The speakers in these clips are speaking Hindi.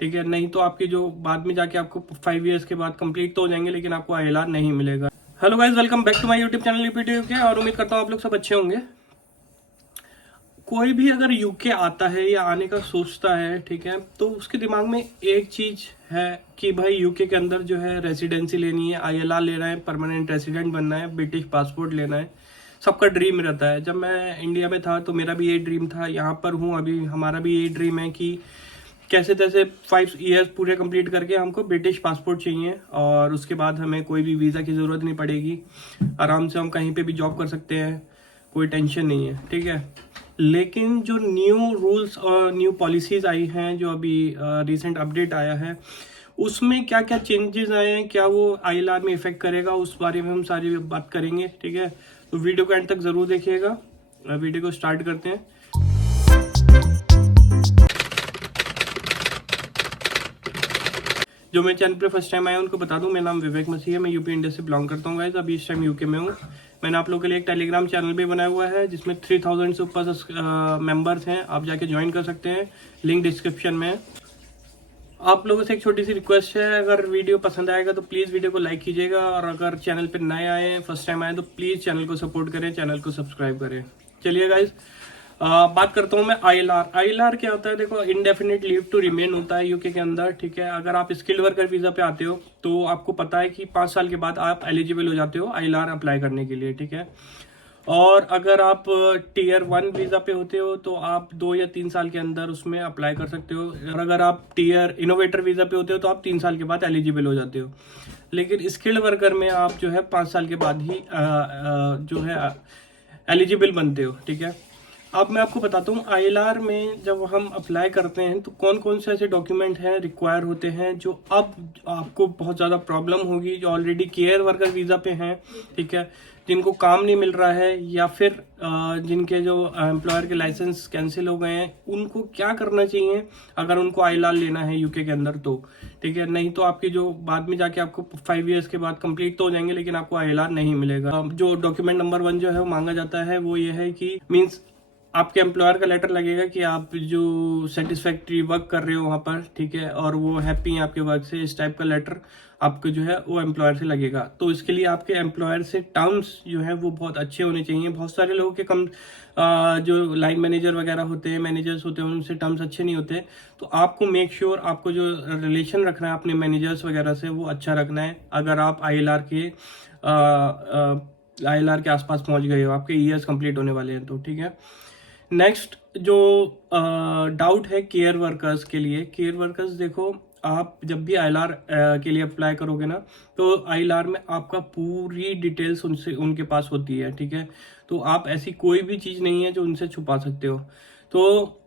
ठीक है। नहीं तो आपकी जो बाद में जाके आपको 5 ईयर्स के बाद कंप्लीट तो हो जाएंगे, लेकिन आपको ILR नहीं मिलेगा। Hello guys, welcome back to my YouTube channel UPT के, और उम्मीद करता हूँ आप लोग सब अच्छे होंगे। कोई भी अगर यूके आता है या आने का सोचता है, ठीक है, तो उसके दिमाग में एक चीज है कि भाई यूके के अंदर जो है रेसिडेंसी लेनी है, ILR लेना है, परमानेंट रेसिडेंट बनना है, ब्रिटिश पासपोर्ट लेना है। सबका ड्रीम रहता है। जब मैं इंडिया में था तो मेरा भी यही ड्रीम था, यहाँ पर हूँ अभी हमारा भी यही ड्रीम है कि कैसे तैसे 5 ईयर्स पूरे कंप्लीट करके हमको ब्रिटिश पासपोर्ट चाहिए, और उसके बाद हमें कोई भी वीज़ा की ज़रूरत नहीं पड़ेगी। आराम से हम कहीं पे भी जॉब कर सकते हैं, कोई टेंशन नहीं है, ठीक है। लेकिन जो न्यू रूल्स और न्यू पॉलिसीज़ आई हैं, जो अभी रिसेंट अपडेट आया है, उसमें क्या क्या चेंजेस आए हैं, क्या वो ILR में इफेक्ट करेगा, उस बारे में हम सारी बात करेंगे, ठीक है। तो वीडियो को एंड तक ज़रूर देखिएगा। वीडियो को स्टार्ट करते हैं। जो मेरे चैनल पे फर्स्ट टाइम आए उनको बता दूं, मेरा नाम विवेक मसीह है, मैं यूपी इंडिया से बिलोंग करता हूँ गाइस। अभी इस टाइम यूके में हूँ। मैंने आप लोगों के लिए एक टेलीग्राम चैनल भी बनाया हुआ है जिसमें 3000 से ऊपर मेंबर्स हैं, आप जाके ज्वाइन कर सकते हैं, लिंक डिस्क्रिप्शन में है। आप लोगों से एक छोटी सी रिक्वेस्ट है, अगर वीडियो पसंद आएगा तो प्लीज़ वीडियो को लाइक कीजिएगा, और अगर चैनल पर नए आए, फर्स्ट टाइम आए, तो प्लीज़ चैनल को सपोर्ट करें, चैनल को सब्सक्राइब करें। चलिए गाइज, बात करता हूँ मैं ILR क्या होता है। देखो, इंडेफिनिट लीव टू रिमेन होता है यूके के अंदर, ठीक है। अगर आप स्किल्ड वर्कर वीजा पे आते हो तो आपको पता है कि 5 साल के बाद आप एलिजिबल हो जाते हो ILR अप्लाई करने के लिए, ठीक है। और अगर आप टीयर 1 वीजा पे होते हो तो आप 2 या 3 साल के अंदर उसमें अप्लाई कर सकते हो, और अगर आप टीयर इनोवेटर वीजा पे होते हो तो आप 3 साल के बाद एलिजिबल हो जाते हो। लेकिन स्किल्ड वर्कर में आप जो है 5 साल के बाद ही जो है एलिजिबल बनते हो, ठीक है। अब मैं आपको बताता हूँ ILR में जब हम अप्लाई करते हैं तो कौन कौन से ऐसे डॉक्यूमेंट हैं रिक्वायर होते हैं, जो अब आपको बहुत ज़्यादा प्रॉब्लम होगी, जो ऑलरेडी केयर वर्कर वीज़ा पे हैं, ठीक है, जिनको काम नहीं मिल रहा है, या फिर जिनके जो एम्प्लॉयर के लाइसेंस कैंसिल हो गए हैं, उनको क्या करना चाहिए अगर उनको ILR लेना है यूके के अंदर तो, ठीक है। नहीं तो आपकी जो बाद में जाके आपको 5 ईयर्स के बाद कंप्लीट तो हो जाएंगे, लेकिन आपको ILR नहीं मिलेगा। जो डॉक्यूमेंट नंबर 1 जो है वो मांगा जाता है, वो ये है कि मीन्स आपके एम्प्लॉयर का लेटर लगेगा कि आप जो सेटिस्फैक्ट्री वर्क कर रहे हो वहाँ पर, ठीक है, और वो हैप्पी हैं आपके वर्क से, इस टाइप का लेटर आपको जो है वो एम्प्लॉयर से लगेगा। तो इसके लिए आपके एम्प्लॉयर से टर्म्स जो है वो बहुत अच्छे होने चाहिए। बहुत सारे लोगों के जो लाइन मैनेजर वगैरह होते हैं, मैनेजर्स होते हैं, उनसे टर्म्स अच्छे नहीं होते। तो आपको मेक श्योर आपको जो रिलेशन रखना है अपने मैनेजर्स वगैरह से वो अच्छा रखना है, अगर आप ILR के आसपास पहुंच गए हो, आपके ईयर्स कंप्लीट होने वाले हैं तो, ठीक है। नेक्स्ट जो डाउट है केयर वर्कर्स के लिए, केयर वर्कर्स देखो, आप जब भी ILR के लिए अप्लाई करोगे ना, तो ILR में आपका पूरी डिटेल्स उनके पास होती है, ठीक है। तो आप ऐसी कोई भी चीज़ नहीं है जो उनसे छुपा सकते हो। तो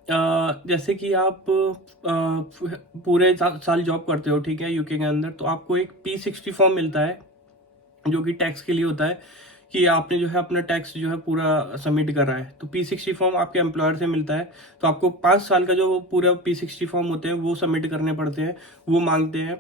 जैसे कि आप पूरे साल जॉब करते हो, ठीक है, यूके के अंदर, तो आपको एक P60 फॉर्म मिलता है जो कि टैक्स के लिए होता है, कि आपने जो है अपना टैक्स जो है पूरा सबमिट करा है। तो P60 फॉर्म आपके एम्प्लॉयर से मिलता है, तो आपको 5 साल का जो पूरा P60 फॉर्म होते हैं वो सबमिट करने पड़ते हैं, वो मांगते हैं।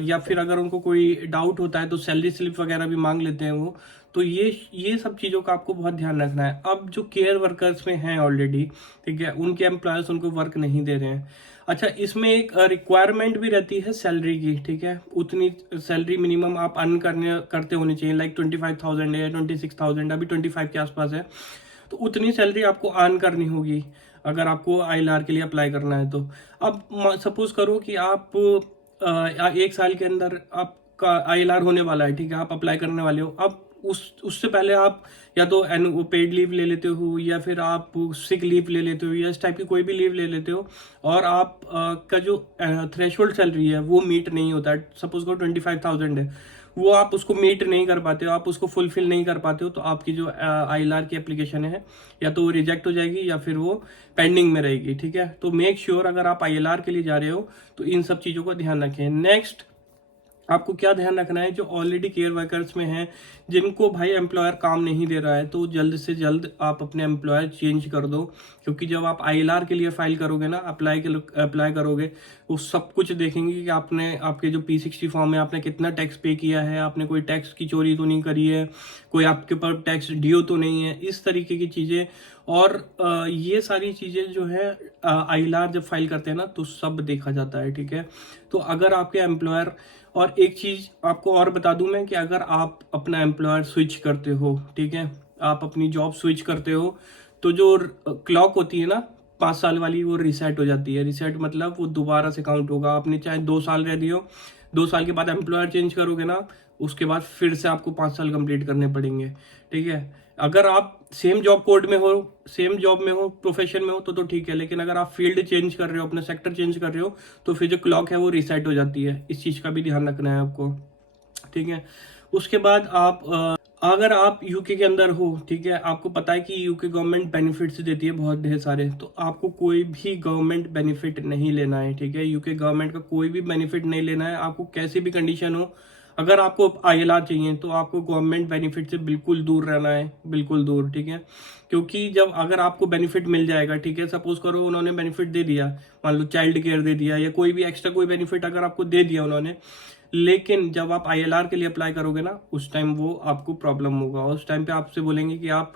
या फिर अगर उनको कोई डाउट होता है तो सैलरी स्लिप वगैरह भी मांग लेते हैं वो। तो ये सब चीज़ों का आपको बहुत ध्यान रखना है। अब जो केयर वर्कर्स में हैं ऑलरेडी, ठीक है, उनके एम्प्लॉयर्स उनको वर्क नहीं दे रहे हैं। अच्छा, इसमें एक रिक्वायरमेंट भी रहती है सैलरी की, ठीक है। उतनी सैलरी मिनिमम आप अर्न करते होनी चाहिए, लाइक 25,000 है, 26,000, अभी 25 के आसपास है। तो उतनी सैलरी आपको अर्न करनी होगी अगर आपको ILR के लिए अप्लाई करना है तो। अब सपोज करो कि आप 1 साल के अंदर आपका ILR होने वाला है, ठीक है, आप अप्लाई करने वाले हो। अब उससे पहले आप या तो पेड लीव ले लेते हो, या फिर आप सिक लीव ले लेते हो, या इस टाइप की कोई भी लीव ले लेते हो, और आप का जो थ्रेशोल्ड सैलरी है वो मीट नहीं होता है। सपोज को 25,000 है, वो आप उसको मीट नहीं कर पाते हो, आप उसको फुलफिल नहीं कर पाते हो, तो आपकी जो ILR की एप्लीकेशन है या तो वो रिजेक्ट हो जाएगी या फिर वो पेंडिंग में रहेगी, ठीक है। तो मेक श्योर अगर आप ILR के लिए जा रहे हो तो इन सब चीज़ों का ध्यान रखें। नेक्स्ट, आपको क्या ध्यान रखना है, जो ऑलरेडी केयर वर्कर्स में हैं, जिनको भाई एम्प्लॉयर काम नहीं दे रहा है, तो जल्द से जल्द आप अपने एम्प्लॉयर चेंज कर दो। क्योंकि जब आप ILR के लिए फाइल करोगे ना, अप्लाई करोगे, वो सब कुछ देखेंगे कि आपने आपके जो P60 फॉर्म है आपने कितना टैक्स पे किया है, आपने कोई टैक्स की चोरी तो नहीं करी है, कोई आपके ऊपर टैक्स ड्यू तो नहीं है, इस तरीके की चीज़ें। और ये सारी चीज़ें जो है ILR जब फाइल करते हैं ना, तो सब देखा जाता है, ठीक है। तो अगर आपके एम्प्लॉयर, और एक चीज आपको और बता दूं मैं, कि अगर आप अपना एम्प्लॉयर स्विच करते हो, ठीक है, आप अपनी जॉब स्विच करते हो, तो जो क्लॉक होती है ना 5 साल वाली, वो रिसेट हो जाती है। रिसेट मतलब वो दोबारा से काउंट होगा। आपने चाहे 2 साल रह दियो, 2 साल के बाद एम्प्लॉयर चेंज करोगे ना, उसके बाद फिर से आपको 5 साल कंप्लीट करने पड़ेंगे, ठीक है। अगर आप सेम जॉब कोड में हो, सेम जॉब में हो, प्रोफेशन में हो, तो ठीक है। लेकिन अगर आप फील्ड चेंज कर रहे हो, अपना सेक्टर चेंज कर रहे हो, तो फिर जो क्लॉक है वो रिसेट हो जाती है। इस चीज का भी ध्यान रखना है आपको, ठीक है। उसके बाद अगर आप यूके के अंदर हो, ठीक है, आपको पता है कि यूके गवर्नमेंट बेनिफिट्स देती है बहुत ढेर सारे, तो आपको कोई भी गवर्नमेंट बेनिफिट नहीं लेना है, ठीक है। यूके गवर्नमेंट का कोई भी बेनिफिट नहीं लेना है आपको, कैसी भी कंडीशन हो। अगर आपको ILR चाहिए तो आपको गवर्नमेंट बेनिफिट से बिल्कुल दूर रहना है, बिल्कुल दूर, ठीक है। क्योंकि जब अगर आपको बेनिफिट मिल जाएगा, ठीक है, सपोज करो उन्होंने बेनिफिट दे दिया, मान लो चाइल्ड केयर दे दिया, या कोई भी एक्स्ट्रा कोई बेनिफिट अगर आपको दे दिया उन्होंने, लेकिन जब आप ILR के लिए अप्लाई करोगे ना, उस टाइम वो आपको प्रॉब्लम होगा। उस टाइम पे आपसे बोलेंगे कि आप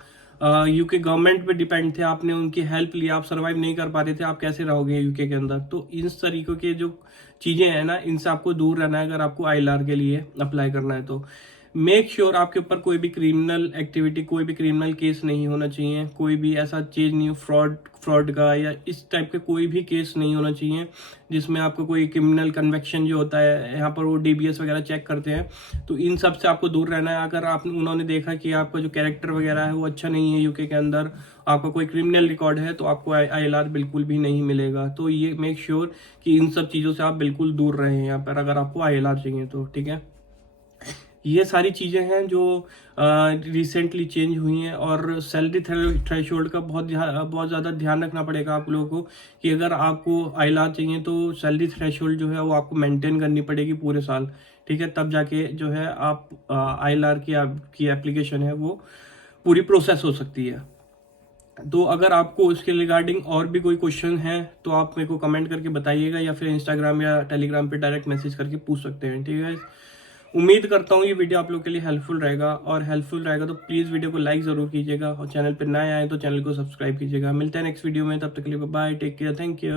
यूके गवर्नमेंट पे डिपेंड थे, आपने उनकी हेल्प ली, आप सरवाइव नहीं कर पा रहे थे, आप कैसे रहोगे यूके के अंदर। तो इस तरीके के जो चीजें हैं ना, इनसे आपको दूर रहना है अगर आपको ILR के लिए अप्लाई करना है। तो मेक श्योर आपके ऊपर कोई भी क्रिमिनल एक्टिविटी, कोई भी क्रिमिनल केस नहीं होना चाहिए, कोई भी ऐसा चीज नहीं हो, फ्रॉड का या इस टाइप के कोई भी केस नहीं होना चाहिए जिसमें आपको कोई क्रिमिनल कन्वेक्शन जो होता है, यहाँ पर वो DBS वगैरह चेक करते हैं। तो इन सब से आपको दूर रहना है। अगर आप उन्होंने देखा कि आपका जो कैरेक्टर वगैरह है वो अच्छा नहीं है यूके के अंदर, आपका कोई क्रिमिनल रिकॉर्ड है, तो आपको ILR बिल्कुल भी नहीं मिलेगा। तो ये मेक श्योर कि इन सब चीज़ों से आप बिल्कुल दूर रहें यहाँ पर, अगर आपको ILR चाहिए तो, ठीक है। ये सारी चीज़ें हैं जो रिसेंटली चेंज हुई हैं। और सैलरी थ्रेशोल्ड का बहुत ज़्यादा ध्यान रखना पड़ेगा आप लोगों को, कि अगर आपको ILR चाहिए तो सैलरी थ्रेशोल्ड जो है वो आपको मेंटेन करनी पड़ेगी पूरे साल, ठीक है। तब जाके जो है आप ILR की एप्लीकेशन है वो पूरी प्रोसेस हो सकती है। तो अगर आपको इसके रिगार्डिंग और भी कोई क्वेश्चन है तो आप मेरे को कमेंट करके बताइएगा, या फिर इंस्टाग्राम या टेलीग्राम पे डायरेक्ट मैसेज करके पूछ सकते हैं, ठीक है। उम्मीद करता हूँ ये वीडियो आप लोग के लिए हेल्पफुल रहेगा, और हेल्पफुल रहेगा तो प्लीज़ वीडियो को लाइक ज़रूर कीजिएगा, और चैनल पर नए आए तो चैनल को सब्सक्राइब कीजिएगा। मिलते हैं नेक्स्ट वीडियो में, तब तक के लिए bye, take care, thank you.